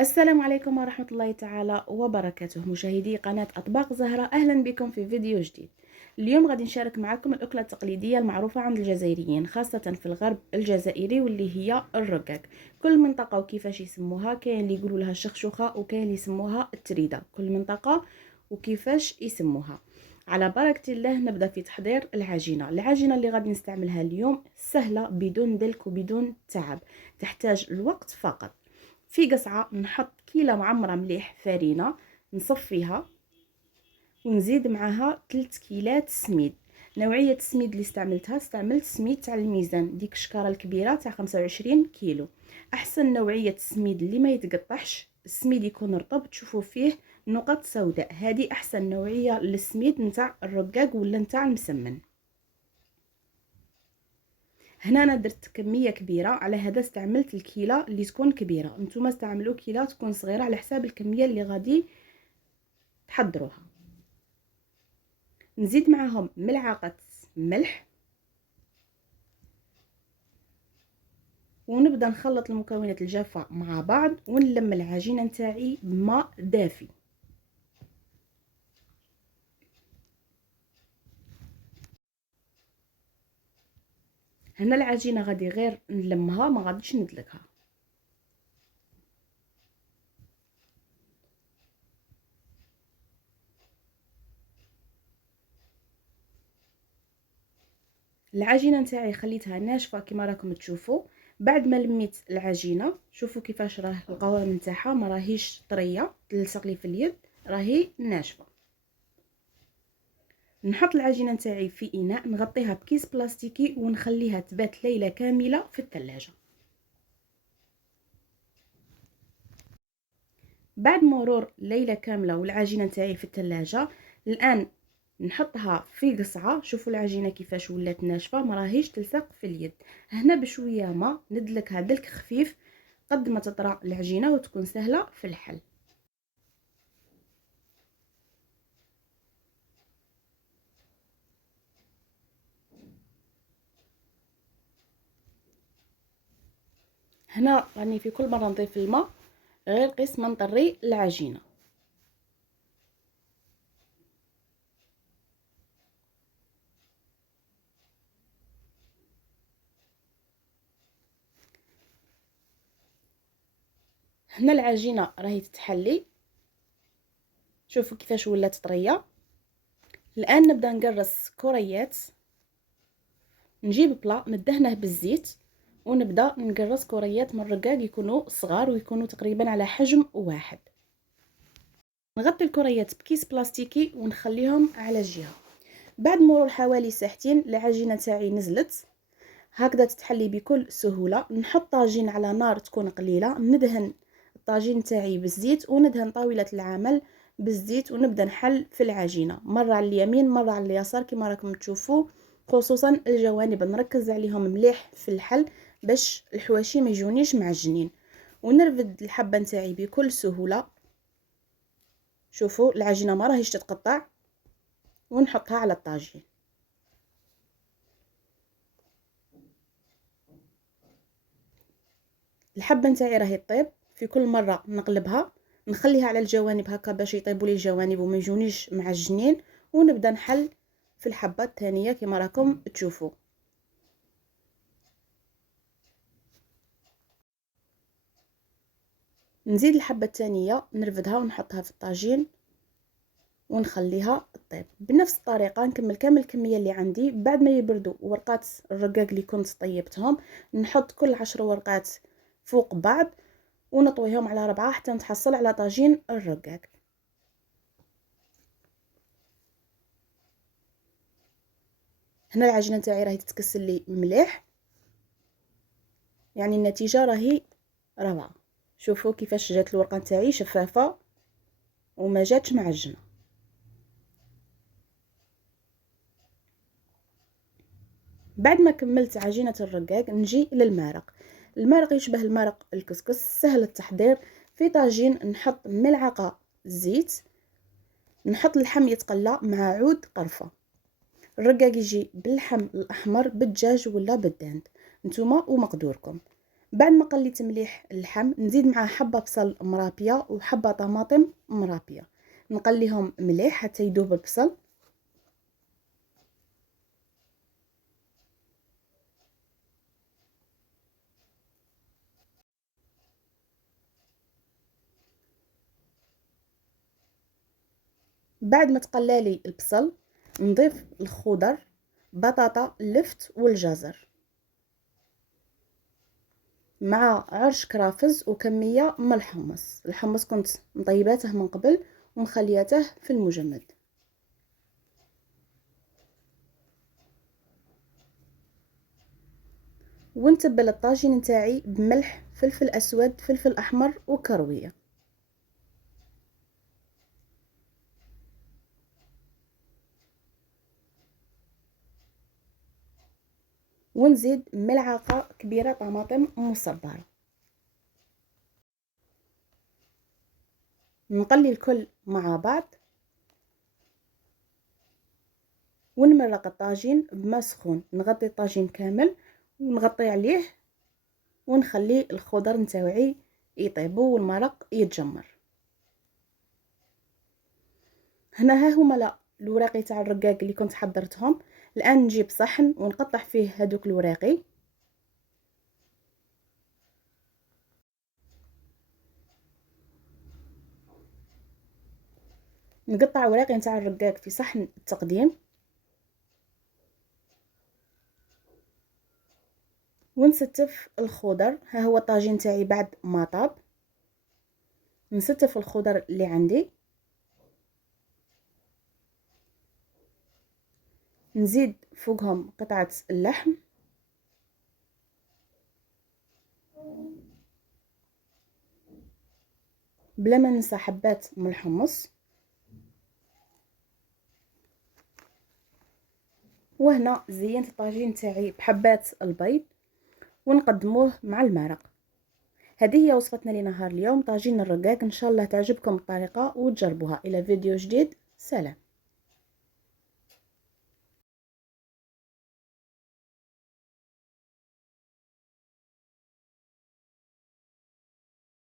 السلام عليكم ورحمة الله تعالى وبركاته، مشاهدي قناة أطباق زهرة. أهلا بكم في فيديو جديد. اليوم غادي نشارك معكم الأكلة التقليدية المعروفة عند الجزائريين، خاصة في الغرب الجزائري، واللي هي الرقاق. كل منطقة وكيفاش يسموها، كاين اللي يقولوا لها الشخشوخة وكاين اللي يسموها التريدة، كل منطقة وكيفاش يسموها. على بركة الله نبدأ في تحضير العجينة اللي غادي نستعملها اليوم سهلة بدون دلك وبدون تعب، تحتاج الوقت فقط. في قصعة نحط كيلة معمرة مليح فرينة، نصفيها ونزيد معها 3 كيلات سميد. نوعية السميد اللي استعملت سميد تاع الميزان، ديك الشكارة الكبيرة تاع 25 كيلو. احسن نوعية السميد اللي ما يتقطعش، السميد يكون رطب تشوفوا فيه نقط سوداء، هذه احسن نوعية للسميد نتاع الرقاق ولا نتاع المسمن. هنا انا درت كميه كبيره، على هذا استعملت الكيله اللي تكون كبيره، نتوما استعملوا كيله تكون صغيره على حساب الكميه اللي غادي تحضروها. نزيد معاهم ملعقه ملح ونبدا نخلط المكونات الجافه مع بعض ونلم العجينه نتاعي بماء دافي. هنا العجينه غادي غير نلمها، ما غاديش ندلكها. العجينه نتاعي خليتها ناشفه كما راكم تشوفوا. بعد ما لميت العجينه شوفوا كيفاش راه القوام نتاعها، ما راهيش طريه تلصق لي في اليد، راهي ناشفه. نحط العجينه نتاعي في اناء، نغطيها بكيس بلاستيكي ونخليها تبات ليله كامله في الثلاجه. بعد مرور ليله كامله والعجينه نتاعي في الثلاجه، الان نحطها في قصعه. شوفوا العجينه كيفاش ولات ناشفه، ما راهيش تلصق في اليد. هنا بشويه ما ندلكها دلك خفيف قد ما تطرى العجينه وتكون سهله في الحل. هنا راني في كل مره نضيف الماء غير قسم ما نطري العجينه. هنا العجينه راهي تتحلي، شوفوا كيفاش ولات طريه. الان نبدا نقرص كريات، نجيب بلا ندهنه بالزيت ونبدا نقرص كريات من الرقاق، يكونوا صغار ويكونوا تقريبا على حجم واحد. نغطي الكريات بكيس بلاستيكي ونخليهم على جهه. بعد مرور حوالي ساعتين العجينه تاعي نزلت هكذا تتحلي بكل سهوله. نحط طاجين على نار تكون قليله، ندهن الطاجين تاعي بالزيت وندهن طاوله العمل بالزيت ونبدا نحل في العجينه، مره على اليمين مره على اليسار كما راكم تشوفوا، خصوصا الجوانب نركز عليهم مليح في الحل باش الحواشي ما يجونيش معجنين. ونرفد الحبه نتاعي بكل سهوله، شوفوا العجينه ما راهيش تتقطع، ونحطها على الطاجين. الحبه نتاعي راهي طيب، في كل مره نقلبها نخليها على الجوانب هكا باش يطيبوا لي الجوانب وما يجونيش معجنين، ونبدا نحل في الحبه الثانيه كما راكم تشوفوا. نزيد الحبه الثانيه نرفدها ونحطها في الطاجين ونخليها طيب. بنفس الطريقه نكمل كامل الكميه اللي عندي. بعد ما يبردوا ورقات الرقاق اللي كنت طيبتهم، نحط كل 10 ورقات فوق بعض ونطويهم على 4 حتى نتحصل على طاجين الرقاق. هنا العجينه تاعي راهي تتكسل لي مليح، يعني النتيجه راهي روعه. شوفوا كيفاش جات الورقه تاعي شفافه وما جاتش معجنه. بعد ما كملت عجينه الرقاق نجي للمرق. المرق يشبه المرق الكسكس، سهل التحضير. في طاجين نحط ملعقه زيت، نحط اللحم يتقلى مع عود قرفه. الرقاق يجي باللحم الاحمر بالدجاج ولا بالدند، نتوما ومقدوركم. بعد ما قليت مليح اللحم نزيد معاه حبه بصل مرابيه وحبه طماطم مرابيه، نقليهم مليح حتى يذوب البصل. بعد ما تقلالي البصل نضيف الخضر، بطاطا اللفت والجزر مع عرش كرافز وكميه من الحمص. الحمص كنت مطيباته من قبل ومخلياته في المجمد. ونتبل الطاجين نتاعي بملح، فلفل اسود، فلفل احمر وكرويه. ونزيد ملعقه كبيره طماطم مصبره. نقلي الكل مع بعض ونمرق الطاجين بماء سخون. نغطي الطاجين كامل ونغطي عليه ونخلي الخضر نتاوعي يطيبوا والمرق يتجمر. هنا ها هما الوراقي تاع الرقاق اللي كنت حضرتهم. الان نجيب صحن ونقطع فيه هذوك الوراقي. نقطع وراقي نتاع الرقاق في صحن التقديم ونستف الخضر. ها هو الطاجين تاعي بعد ما طاب. نستف الخضر اللي عندي، نزيد فوقهم قطعة اللحم بلا ما ننسى حبات من الحمص. وهنا زينت الطاجين تاعي بحبات البيض ونقدموه مع المرق. هذه هي وصفتنا لنهار اليوم، طاجين الرقاق. ان شاء الله تعجبكم الطريقة وتجربوها. الى فيديو جديد، سلام.